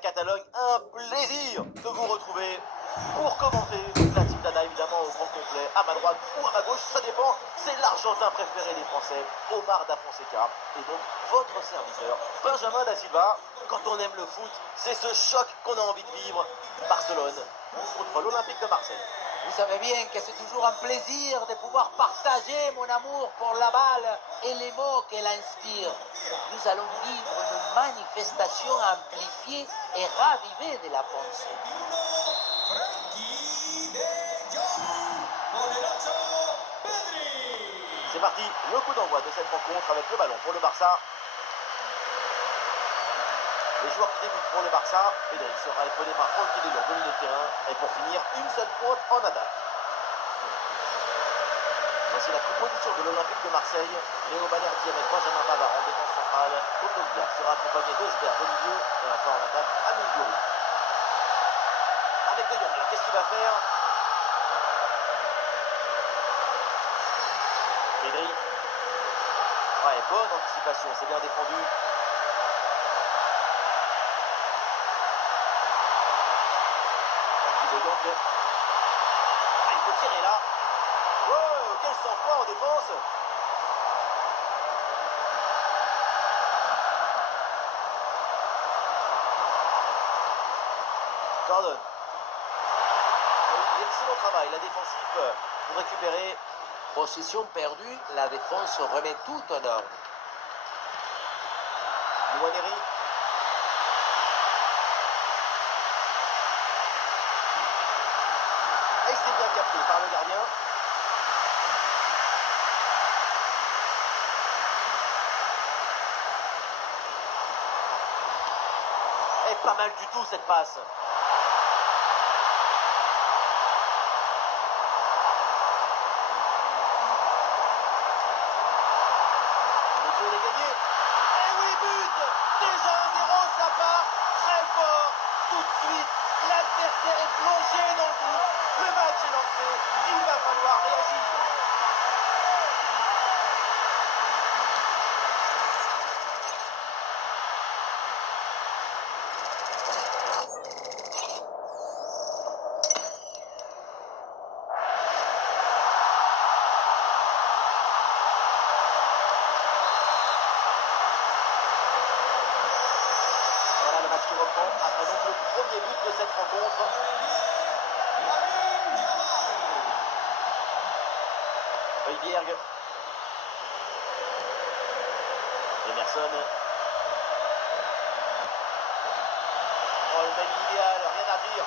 Catalogne, un plaisir de vous retrouver pour commenter la Team Dana, évidemment au grand complet, à ma droite ou à ma gauche, ça dépend. C'est l'Argentin préféré des Français, Omar Da Fonseca, et donc votre serviteur, Benjamin Da Silva. Quand on aime le foot, c'est ce choc qu'on a envie de vivre. Barcelone contre l'Olympique de Marseille. Vous savez bien que c'est toujours un plaisir de pouvoir partager mon amour pour la balle et les mots qu'elle inspire. Nous allons vivre une manifestation amplifiée et ravivée de la pensée. C'est parti, le coup d'envoi de cette rencontre avec le ballon pour le Barça. Les joueurs qui débutent pour le Barça, Pedri sera épaulé par Frenkie de Jong au milieu de terrain. Et pour finir, une seule pointe en attaque. Voici la composition de l'Olympique de Marseille. Léo Balerdi avec Benjamin Pavard en défense centrale. Kondogbia sera accompagné d'Eusberg au milieu. Et enfin en attaque, Amine Gouiri. Avec De Jong, là, qu'est-ce qu'il va faire? Pedri. Ouais, bonne anticipation, c'est bien défendu. De Jong. Ah, il faut tirer là. Wow, quel sang-froid en défense. Gordon. Excellent travail, la défensive pour récupérer. Possession perdue, la défense remet tout en ordre. Nwaneri. Et c'est bien capté par le gardien. Et pas mal du tout cette passe. Le jeu est gagné. Et oui, but. Déjà 1-0, ça part très fort. Tout de suite, l'adversaire est plongé dans le but. Le match est lancé. Il va falloir réagir. Voilà le match qui reprend après donc le premier but de cette rencontre. Højbjerg. Emerson. Oh, le timing idéal, rien à dire.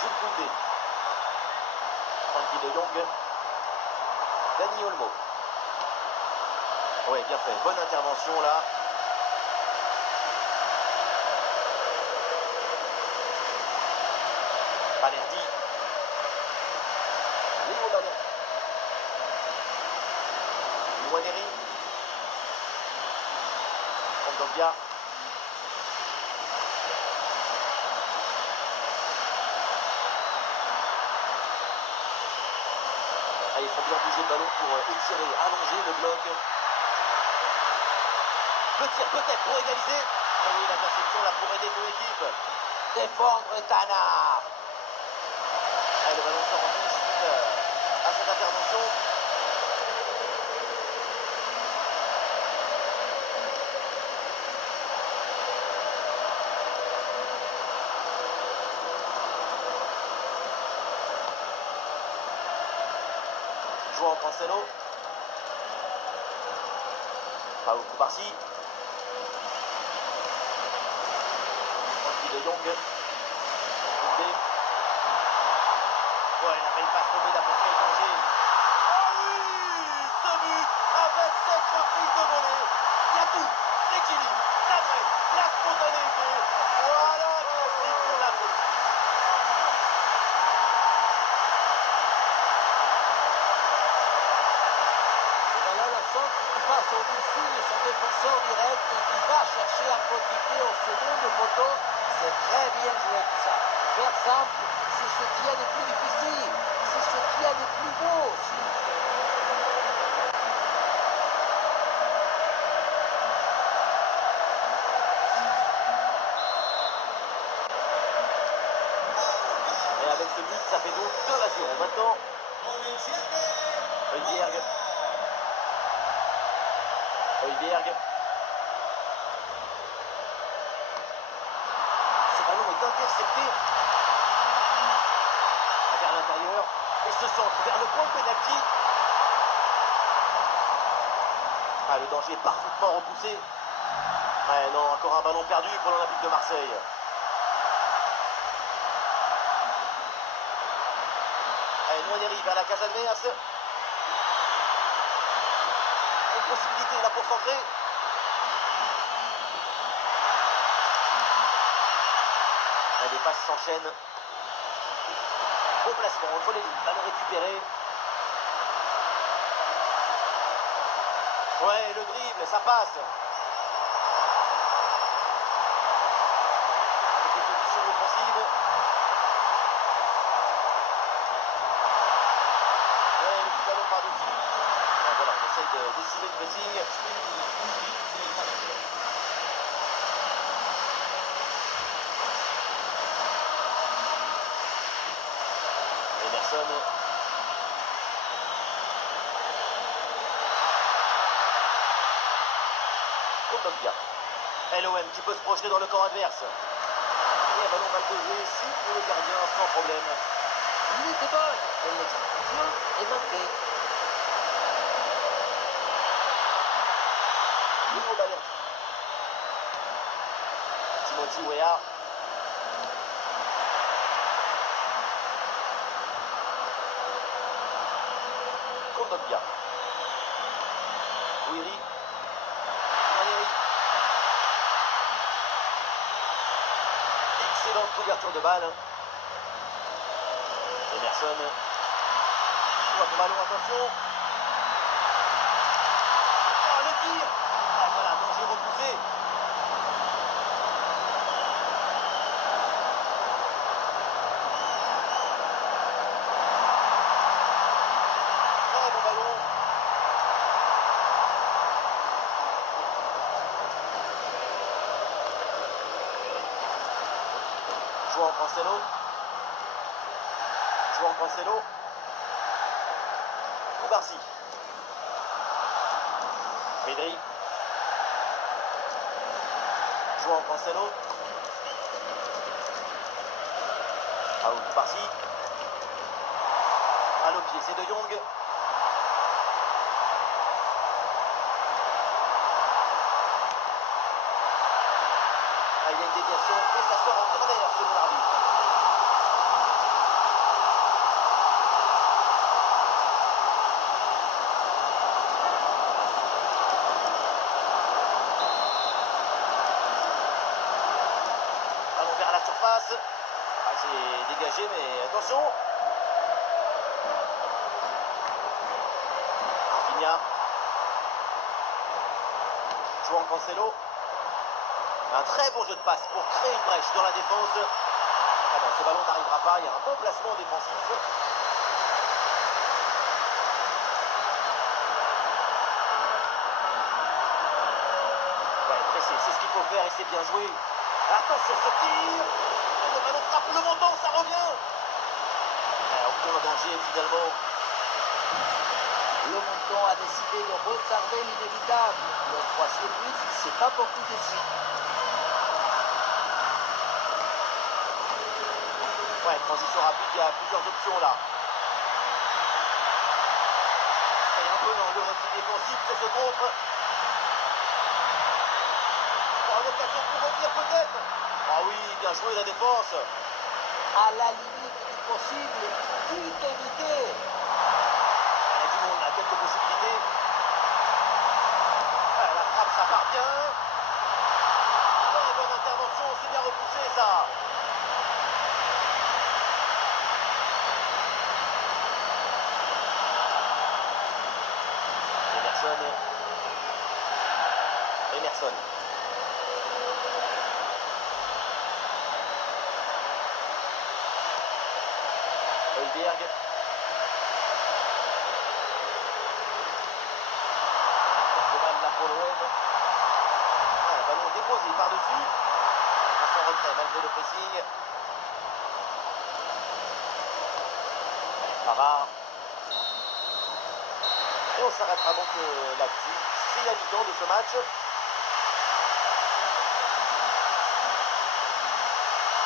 Jules Koundé. Frenkie de Jong. Dani Olmo. Ouais, bien fait. Bonne intervention là. Balerdi. Léo Balerdi. Nwaneri. Kondogbia. Ah, il faut bien bouger le ballon pour étirer, allonger le bloc. Le tir peut-être pour égaliser. Ah oui, l'interception là pour aider son équipe. Défendre Tanard. Ah, le ballon sort en touche suite à cette intervention. João Cancelo. Pau Cubarsí. Frenkie de Jong. Koundé. Ouais, il n'arrive pas à se lever d'apporter le danger. Ah oui, ce but avec cette reprise de volée. Il y a tout, l'équilibre, l'adresse, la spontanéité. Voilà un classique qu'on apprécie. Et voilà le centre qui passe au-dessus de son défenseur direct et qui va chercher à profiter au second poteau. C'est très bien joué tout ça. Faire simple, c'est ce qu'il y a de plus difficile. C'est ce qu'il y a de plus beau. Højbjerg. Højbjerg. Ce ballon est intercepté vers l'intérieur et se centre vers le point de pénalty. Ah, le danger est parfaitement repoussé. Ouais, non, encore un ballon perdu pour l'Olympique de Marseille. Allez, Nwaneri vers la cage adverse. Une possibilité là pour centrer. Les passes s'enchaînent. Bon placement entre les lignes, ballon récupéré. Ouais, le dribble, ça passe. Avec des solutions offensives. Ouais, le petit ballon par-dessus. Voilà, on essaye d'esquiver le pressing. Emerson. Kondogbia. LOM qui peut se projeter dans le camp adverse. Et un ballon mal posé, si pour le gardien sans problème. Il était bonne, mais l'exécution est manquée. Bruno Balerdi. Timothy Weah. Kondogbia. Ouiri. Nwaneri. Excellente couverture de balle. Emerson. Le ballon, attention. Oh, le tir. Ah, voilà, danger repoussé. Très bon ballon. João Cancelo. João Cancelo. Koubarsi. Pedri. João Cancelo. Raoul Koubarsi. À le pied, c'est De Jong. Ah, il y a une déviation et ça sort en corner selon l'arbitre. Ballon vers la surface. Ah, c'est dégagé, mais attention. Rafinha. João Cancelo. Un très bon jeu de passe pour créer une brèche dans la défense. Ah non, ce ballon n'arrivera pas. Il y a un bon placement défensif. Ouais, pressé, c'est ce qu'il faut faire et c'est bien joué. Attention ce tir. Le ballon frappe le montant, ça revient. Aucun danger finalement. Le monton a décidé de retarder l'inévitable. Le troisième but, c'est pas pour tout de suite. Ouais, transition rapide, il y a plusieurs options là. Et un peu dans le repli défensif sur ce contre. Oh, l'occasion pour revenir peut-être. Ah oui, bien joué la défense. À la limite du possible, tout éviter. Il y a du monde là, quelques possibilités. Ah, la frappe, ça part bien. Ouais, bonne intervention, c'est bien repoussé ça. Emerson. Højbjerg. De balle là pour l'OM. Ah, le ballon déposé par-dessus. À son retrait malgré le pressing. Pavard. on s'arrêtera donc là-dessus. C'est la mi-temps de ce match.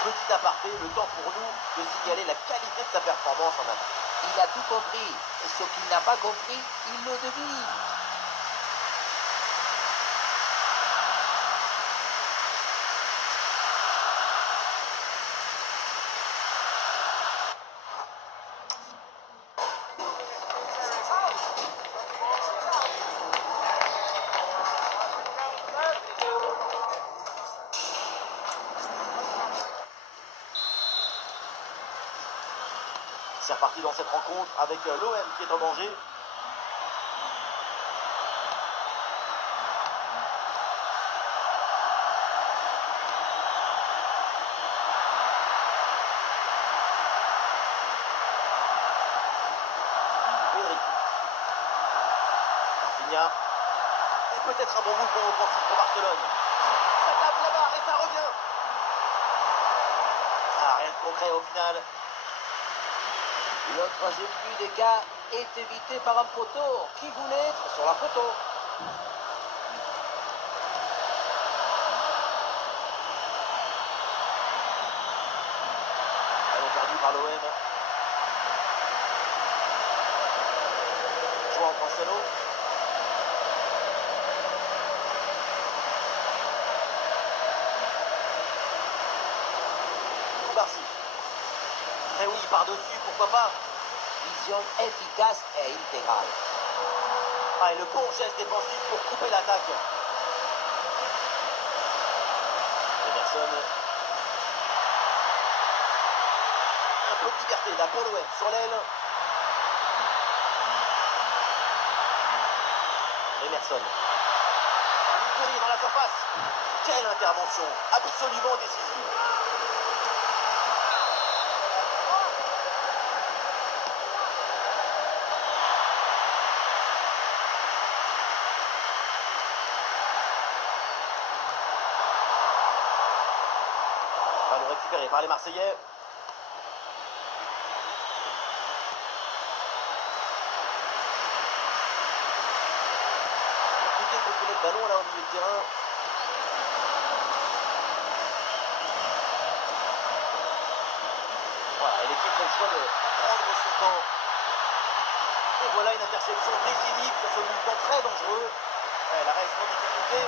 Petit aparté, le temps pour nous de signaler la qualité de sa performance en attaque. Il a tout compris. Et ce qu'il n'a pas compris, il le devine. C'est reparti dans cette rencontre avec l'OM qui est en danger. Pedri. Rafinha. Et peut-être un bon mouvement offensif pour Barcelone. Ça tape là-bas et ça revient. Ah, rien de concret au final. Le troisième but des cas est évité par un poteau qui voulait être sur la photo. Ballon perdu par l'OM. João Cancelo. Barcy. Eh oui, par-dessus, pourquoi pas. Vision efficace et intégrale. Ah, et le bon geste défensif pour couper l'attaque. Emerson. Un peu de liberté là pour l'OM sur l'aile. Emerson. Alioune dans la surface. Quelle intervention absolument décisive. Ballon récupéré par les Marseillais. Compliqué de contrôler le ballon là au milieu de terrain. Voilà, et l'équipe fait le choix de prendre son temps. Et voilà une interception décisive sur ce mouvement très dangereux. Ouais, la reste en difficulté.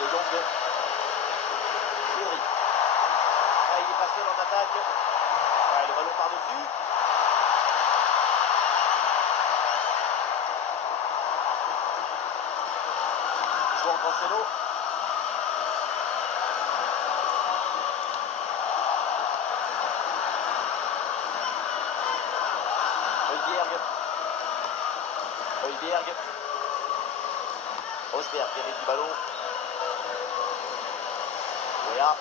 De Jong. Pedri. Ah, il est pas seul en attaque. Ouais, le ballon par-dessus. João Cancelo. Højbjerg. Rosberg qui avait du ballon. Wea.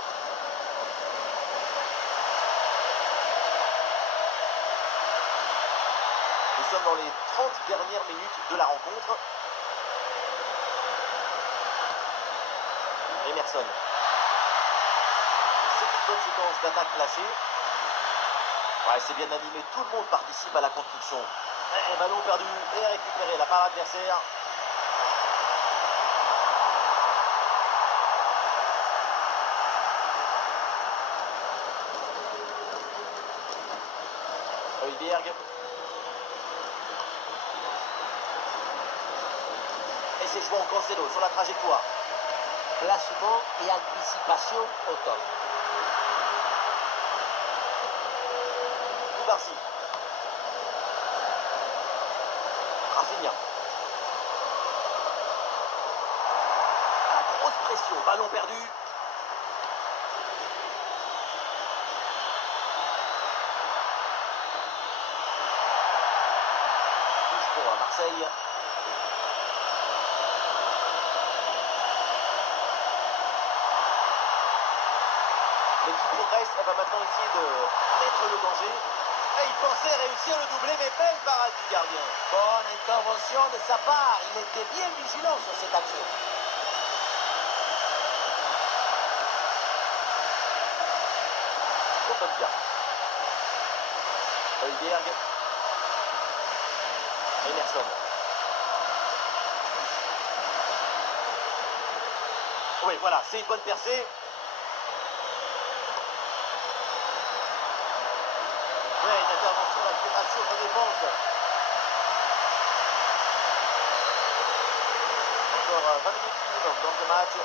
Nous sommes dans les 30 dernières minutes de la rencontre. Emerson. C'est une bonne séquence d'attaque placée. Ouais, c'est bien animé, tout le monde participe à la construction. Et ballon perdu et récupéré la part adversaire. Højbjerg. Et c'est João Cancelo sur la trajectoire. Placement et anticipation au top. Barcy. Rafinha. La grosse pression, ballon perdu. Touche pour Marseille. L'équipe progresse, elle va maintenant essayer de mettre le danger. Et il pensait réussir le doublé, mais belle parade du gardien. Bonne intervention de sa part. Il était bien vigilant sur cette action. Højbjerg. Emerson. Oui, voilà, c'est une bonne percée. Ouais, une intervention là qui rassure sa défense. Encore 20 minutes minimum dans ce match.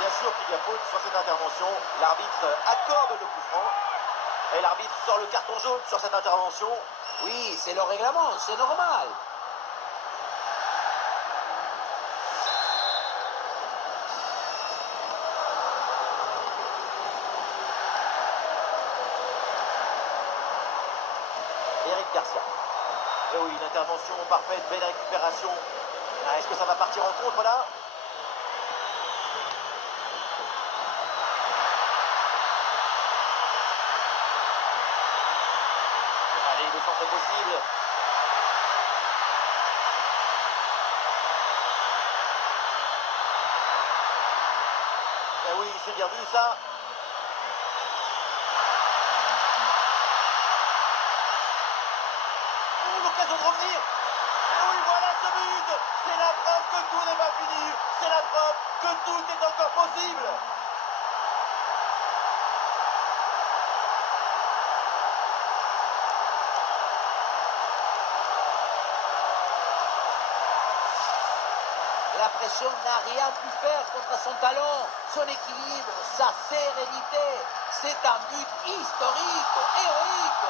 Bien sûr qu'il y a faute sur cette intervention. L'arbitre accorde le coup franc. Et l'arbitre sort le carton jaune sur cette intervention. Oui, c'est le règlement, c'est normal. Eric Garcia. Et oui, une intervention parfaite, belle récupération. Ah, est-ce que ça va partir en contre là? Allez, le centre est possible. Eh oui, c'est bien vu ça. Oh, l'occasion de revenir. Et oui, voilà ce but. C'est la preuve que tout n'est pas fini. C'est la preuve que tout est encore possible. La pression n'a rien pu faire contre son talent, son équilibre, sa sérénité. C'est un but historique, héroïque.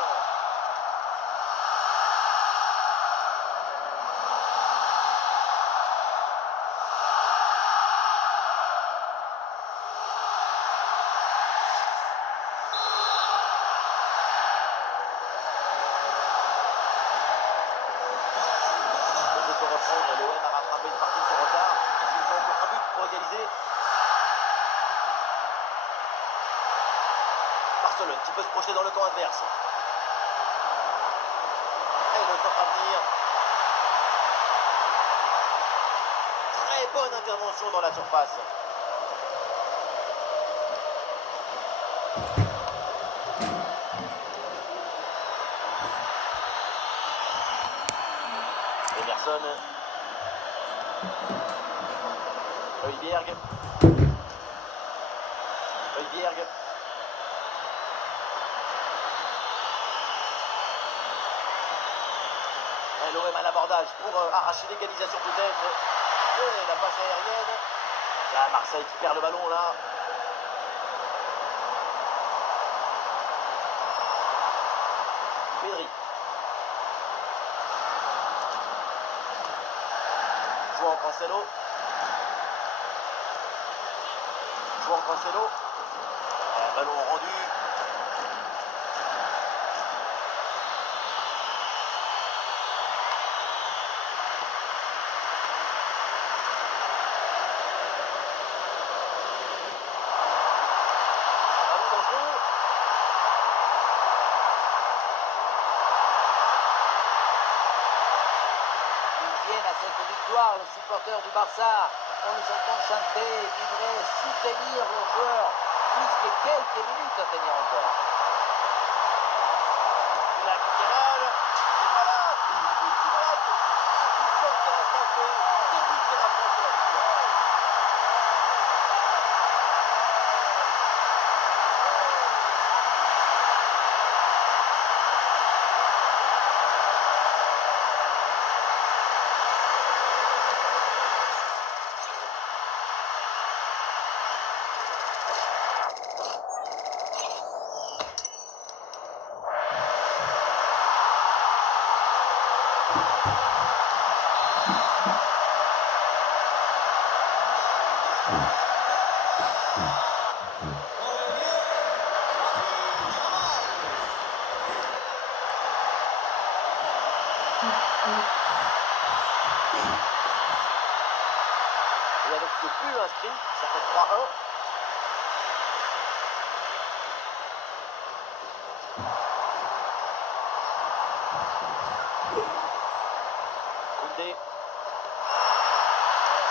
Le jeu peut reprendre. L'OM a rattrapé une partie de son retard. Ils ont encore un but pour égaliser. Barcelone qui peut se projeter dans le camp adverse. Et le centre à venir. Très bonne intervention dans la surface. Emerson. Højbjerg. Højbjerg. Et l'OM à l'abordage pour arracher l'égalisation peut-être. Et la passe aérienne. Là, Marseille qui perd le ballon là. Pedri. João Cancelo. João Cancelo. Ballon rendu. Ballon dangereux. Ils viennent à cette victoire, les supporters du Barça. On les entend chanter, vibrer, soutenir leurs joueurs. Plus que quelques minutes à tenir encore. La Guingamel. Et voilà, c'est le but qui break. Le but comme ça, ça fait. C'est le but qui rapproche de la victoire. Et avec ce but inscrit, ça fait 3-1. Koundé.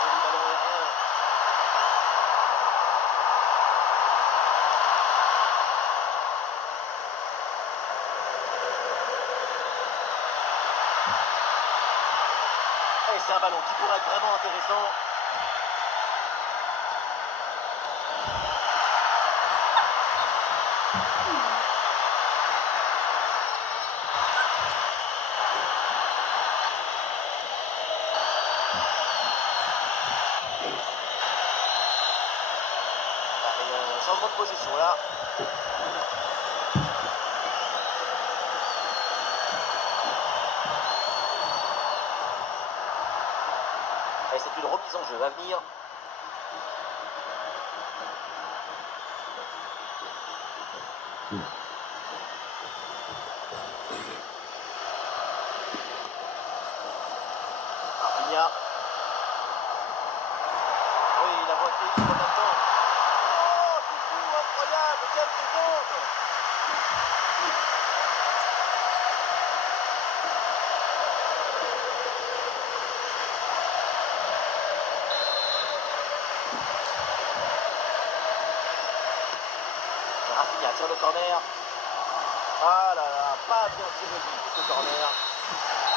Joli ballon aérien. c'est un ballon qui pourrait être vraiment intéressant. Allez, changement de position là. Et c'est une remise en jeu à venir. Rafinha. Oui, la voie qui est libre maintenant. Oh, c'est fou, incroyable, quelle seconde! Rafinha tire le corner. Ah là là, pas bien tiré du tout ce corner.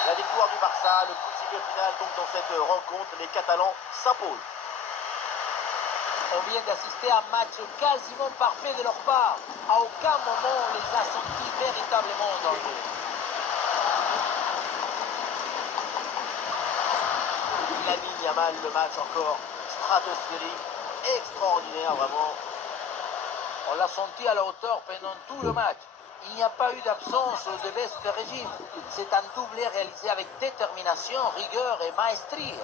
La victoire du Barça, le coup de sifflet final donc dans cette rencontre, les Catalans s'imposent. On vient d'assister à un match quasiment parfait de leur part. À aucun moment on les a sentis véritablement en danger. Lamine Yamal, le match encore stratosphérique, extraordinaire vraiment. On l'a senti à la hauteur pendant tout le match. Il n'y a pas eu d'absence de baisse de régime. C'est un doublé réalisé avec détermination, rigueur et maestrie.